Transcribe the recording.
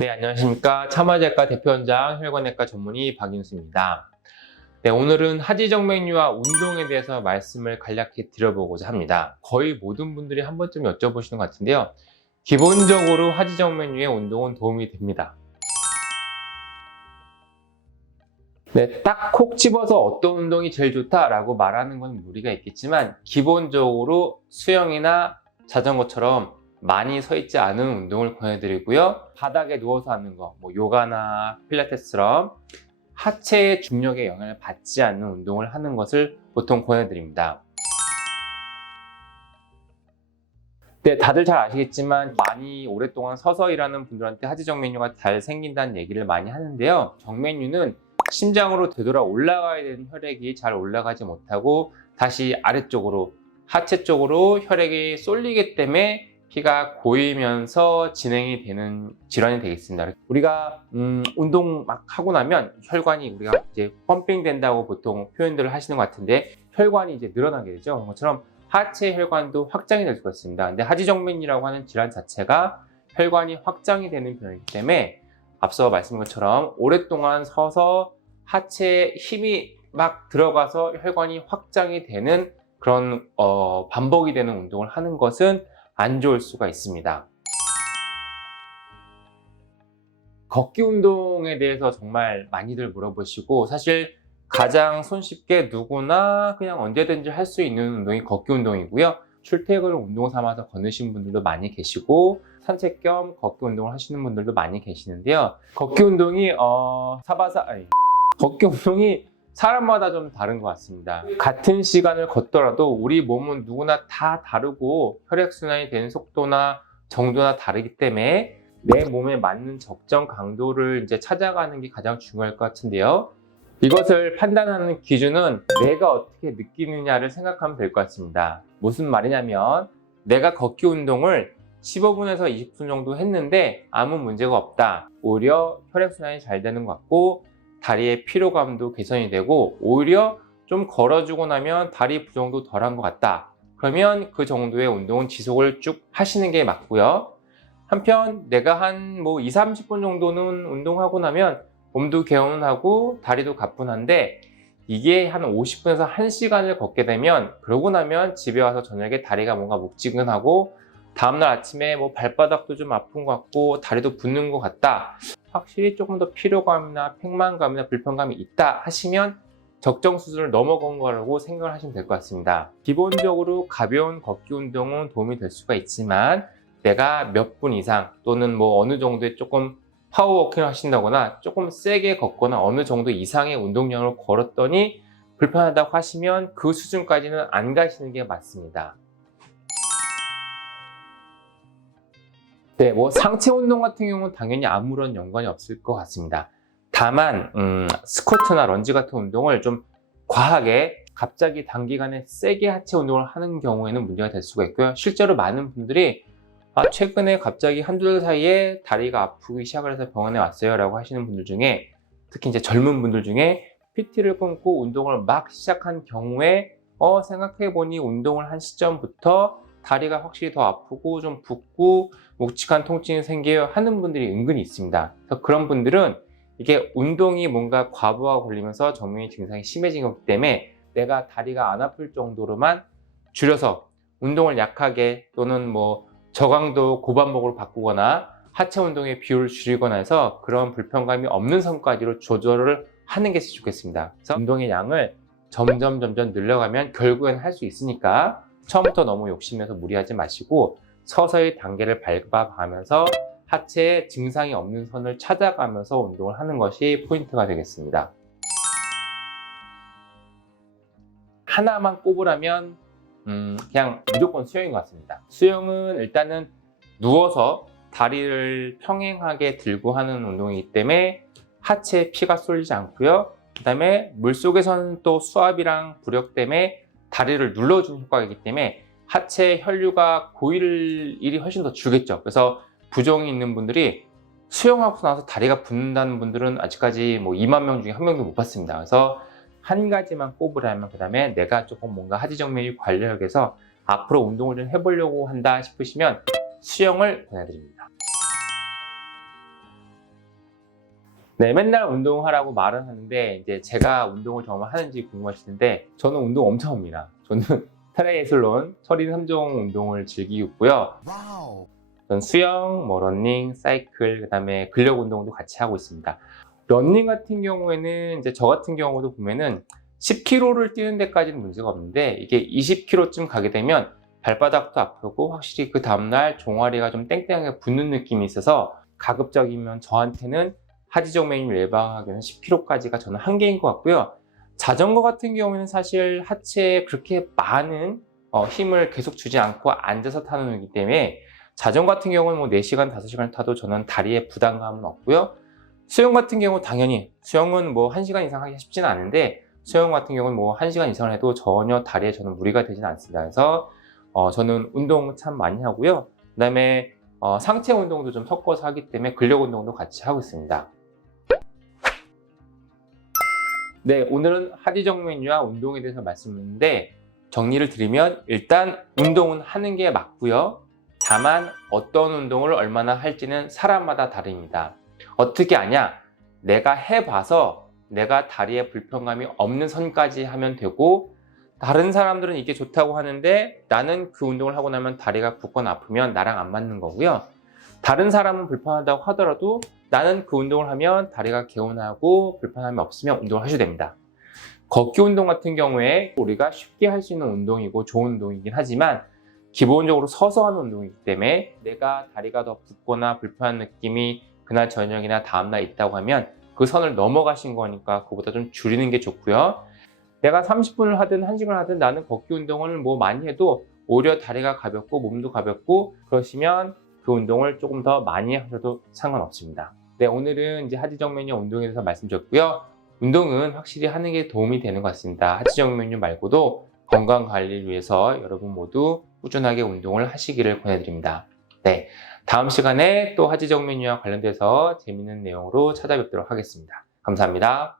네, 안녕하십니까. 참화제과 대표원장 혈관내과 전문의 박윤수입니다. 네, 오늘은 하지정맥류와 운동에 대해서 말씀을 간략히 드려보고자 합니다. 거의 모든 분들이 한 번쯤 여쭤보시는 것 같은데요. 기본적으로 하지정맥류의 운동은 도움이 됩니다. 네, 딱 콕 집어서 어떤 운동이 제일 좋다라고 말하는 건 무리가 있겠지만 기본적으로 수영이나 자전거처럼 많이 서 있지 않은 운동을 권해드리고요. 바닥에 누워서 하는 거, 요가나 필라테스처럼 하체의 중력에 영향을 받지 않는 운동을 하는 것을 보통 권해드립니다. 네, 다들 잘 아시겠지만 많이 오랫동안 서서 일하는 분들한테 하지정맥류가 잘 생긴다는 얘기를 많이 하는데요. 정맥류는 심장으로 되돌아 올라가야 되는 혈액이 잘 올라가지 못하고 다시 아래쪽으로 하체 쪽으로 혈액이 쏠리기 때문에 피가 고이면서 진행이 되는 질환이 되겠습니다. 우리가 운동 막 하고 나면 혈관이 우리가 이제 펌핑 된다고 보통 표현들을 하시는 것 같은데 혈관이 이제 늘어나게 되죠. 그런 것처럼 하체 혈관도 확장이 될 수가 있습니다. 근데 하지정맥류라고 하는 질환 자체가 혈관이 확장이 되는 병이기 때문에 앞서 말씀드린 것처럼 오랫동안 서서 하체에 힘이 막 들어가서 혈관이 확장이 되는 그런 반복이 되는 운동을 하는 것은 안 좋을 수가 있습니다. 걷기 운동에 대해서 정말 많이들 물어보시고 사실 가장 손쉽게 누구나 그냥 언제든지 할 수 있는 운동이 걷기 운동이고요. 출퇴근을 운동 삼아서 걷으신 분들도 많이 계시고 산책 겸 걷기 운동을 하시는 분들도 많이 계시는데요. 걷기 운동이 걷기 운동이 사람마다 좀 다른 것 같습니다. 같은 시간을 걷더라도 우리 몸은 누구나 다 다르고 혈액순환이 되는 속도나 정도나 다르기 때문에 내 몸에 맞는 적정 강도를 이제 찾아가는 게 가장 중요할 것 같은데요. 이것을 판단하는 기준은 내가 어떻게 느끼느냐를 생각하면 될 것 같습니다. 무슨 말이냐면 내가 걷기 운동을 15분에서 20분 정도 했는데 아무 문제가 없다. 오히려 혈액순환이 잘 되는 것 같고 다리의 피로감도 개선이 되고 오히려 좀 걸어주고 나면 다리 부종도 덜한 것 같다. 그러면 그 정도의 운동은 지속을 쭉 하시는 게 맞고요. 한편 내가 한 2, 30분 정도는 운동하고 나면 몸도 개운하고 다리도 가뿐한데 이게 한 50분에서 1시간을 걷게 되면 그러고 나면 집에 와서 저녁에 다리가 뭔가 묵지근하고 다음날 아침에 발바닥도 좀 아픈 것 같고 다리도 붓는 것 같다. 확실히 조금 더 피로감이나 팽만감이나 불편감이 있다 하시면 적정 수준을 넘어간 거라고 생각을 하시면 될 것 같습니다. 기본적으로 가벼운 걷기 운동은 도움이 될 수가 있지만 내가 몇 분 이상 또는 어느 정도의 조금 파워워킹을 하신다거나 조금 세게 걷거나 어느 정도 이상의 운동량을 걸었더니 불편하다고 하시면 그 수준까지는 안 가시는 게 맞습니다. 네, 상체 운동 같은 경우는 당연히 아무런 연관이 없을 것 같습니다. 다만 스쿼트나 런지 같은 운동을 좀 과하게 갑자기 단기간에 세게 하체 운동을 하는 경우에는 문제가 될 수가 있고요. 실제로 많은 분들이 최근에 갑자기 한두 달 사이에 다리가 아프기 시작을 해서 병원에 왔어요 라고 하시는 분들 중에 특히 이제 젊은 분들 중에 PT를 끊고 운동을 막 시작한 경우에 생각해보니 운동을 한 시점부터 다리가 확실히 더 아프고 좀 붓고 묵직한 통증이 생겨요 하는 분들이 은근히 있습니다. 그래서 그런 분들은 이게 운동이 뭔가 과부하 걸리면서 정맥류 증상이 심해진 거기 때문에 내가 다리가 안 아플 정도로만 줄여서 운동을 약하게 또는 저강도 고반복으로 바꾸거나 하체 운동의 비율을 줄이거나 해서 그런 불편감이 없는 선까지로 조절을 하는 게 좋겠습니다. 그래서 운동의 양을 점점 늘려가면 결국엔 할 수 있으니까 처음부터 너무 욕심내서 무리하지 마시고 서서히 단계를 밟아가면서 하체에 증상이 없는 선을 찾아가면서 운동을 하는 것이 포인트가 되겠습니다. 하나만 꼽으라면 그냥 무조건 수영인 것 같습니다. 수영은 일단은 누워서 다리를 평행하게 들고 하는 운동이기 때문에 하체에 피가 쏠리지 않고요. 그 다음에 물속에서는 또 수압이랑 부력 때문에 다리를 눌러주는 효과이기 때문에 하체 혈류가 고일 일이 훨씬 더 줄겠죠. 그래서 부종이 있는 분들이 수영하고 나서 다리가 붓는다는 분들은 아직까지 2만 명 중에 1명도 못 봤습니다. 그래서 한 가지만 꼽으라면 그 다음에 내가 조금 뭔가 하지정맥류 관리력에서 앞으로 운동을 좀 해보려고 한다 싶으시면 수영을 권해드립니다. 네, 맨날 운동하라고 말은 하는데 이제 제가 운동을 정말 하는지 궁금하실 텐데 저는 운동 엄청 합니다. 저는 트라이애슬론 철인 3종 운동을 즐기고 있고요. 전 수영, 러닝, 사이클, 그다음에 근력 운동도 같이 하고 있습니다. 러닝 같은 경우에는 이제 저 같은 경우도 보면은 10km를 뛰는 데까지는 문제가 없는데 이게 20km쯤 가게 되면 발바닥도 아프고 확실히 그 다음날 종아리가 좀 땡땡하게 붓는 느낌이 있어서 가급적이면 저한테는 하지적 메뉴를 예방하기는 10km까지가 저는 한계인 것 같고요. 자전거 같은 경우에는 사실 하체에 그렇게 많은 힘을 계속 주지 않고 앉아서 타는 거기 때문에 자전거 같은 경우는 뭐 4시간, 5시간 타도 저는 다리에 부담감은 없고요. 수영 같은 경우 당연히 수영은 뭐 1시간 이상 하기 쉽지는 않은데 수영 같은 경우는 뭐 1시간 이상을 해도 전혀 다리에 저는 무리가 되지는 않습니다. 그래서 저는 운동 참 많이 하고요. 그 다음에 상체 운동도 좀 섞어서 하기 때문에 근력 운동도 같이 하고 있습니다. 네, 오늘은 하지적 메뉴와 운동에 대해서 말씀드렸는데 정리를 드리면 일단 운동은 하는 게 맞고요. 다만 어떤 운동을 얼마나 할지는 사람마다 다릅니다. 어떻게 하냐? 내가 해봐서 내가 다리에 불편감이 없는 선까지 하면 되고 다른 사람들은 이게 좋다고 하는데 나는 그 운동을 하고 나면 다리가 붓거나 아프면 나랑 안 맞는 거고요. 다른 사람은 불편하다고 하더라도 나는 그 운동을 하면 다리가 개운하고 불편함이 없으면 운동을 하셔도 됩니다. 걷기 운동 같은 경우에 우리가 쉽게 할 수 있는 운동이고 좋은 운동이긴 하지만 기본적으로 서서 하는 운동이기 때문에 내가 다리가 더 붓거나 불편한 느낌이 그날 저녁이나 다음날 있다고 하면 그 선을 넘어가신 거니까 그보다 좀 줄이는 게 좋고요. 내가 30분을 하든 1시간을 하든 나는 걷기 운동을 뭐 많이 해도 오히려 다리가 가볍고 몸도 가볍고 그러시면 그 운동을 조금 더 많이 하셔도 상관없습니다. 네, 오늘은 이제 하지적 메뉴 운동에 대해서 말씀드렸고요. 운동은 확실히 하는 게 도움이 되는 것 같습니다. 하지적 메뉴 말고도 건강 관리를 위해서 여러분 모두 꾸준하게 운동을 하시기를 권해드립니다. 네, 다음 시간에 또 하지적 메뉴와 관련돼서 재밌는 내용으로 찾아뵙도록 하겠습니다. 감사합니다.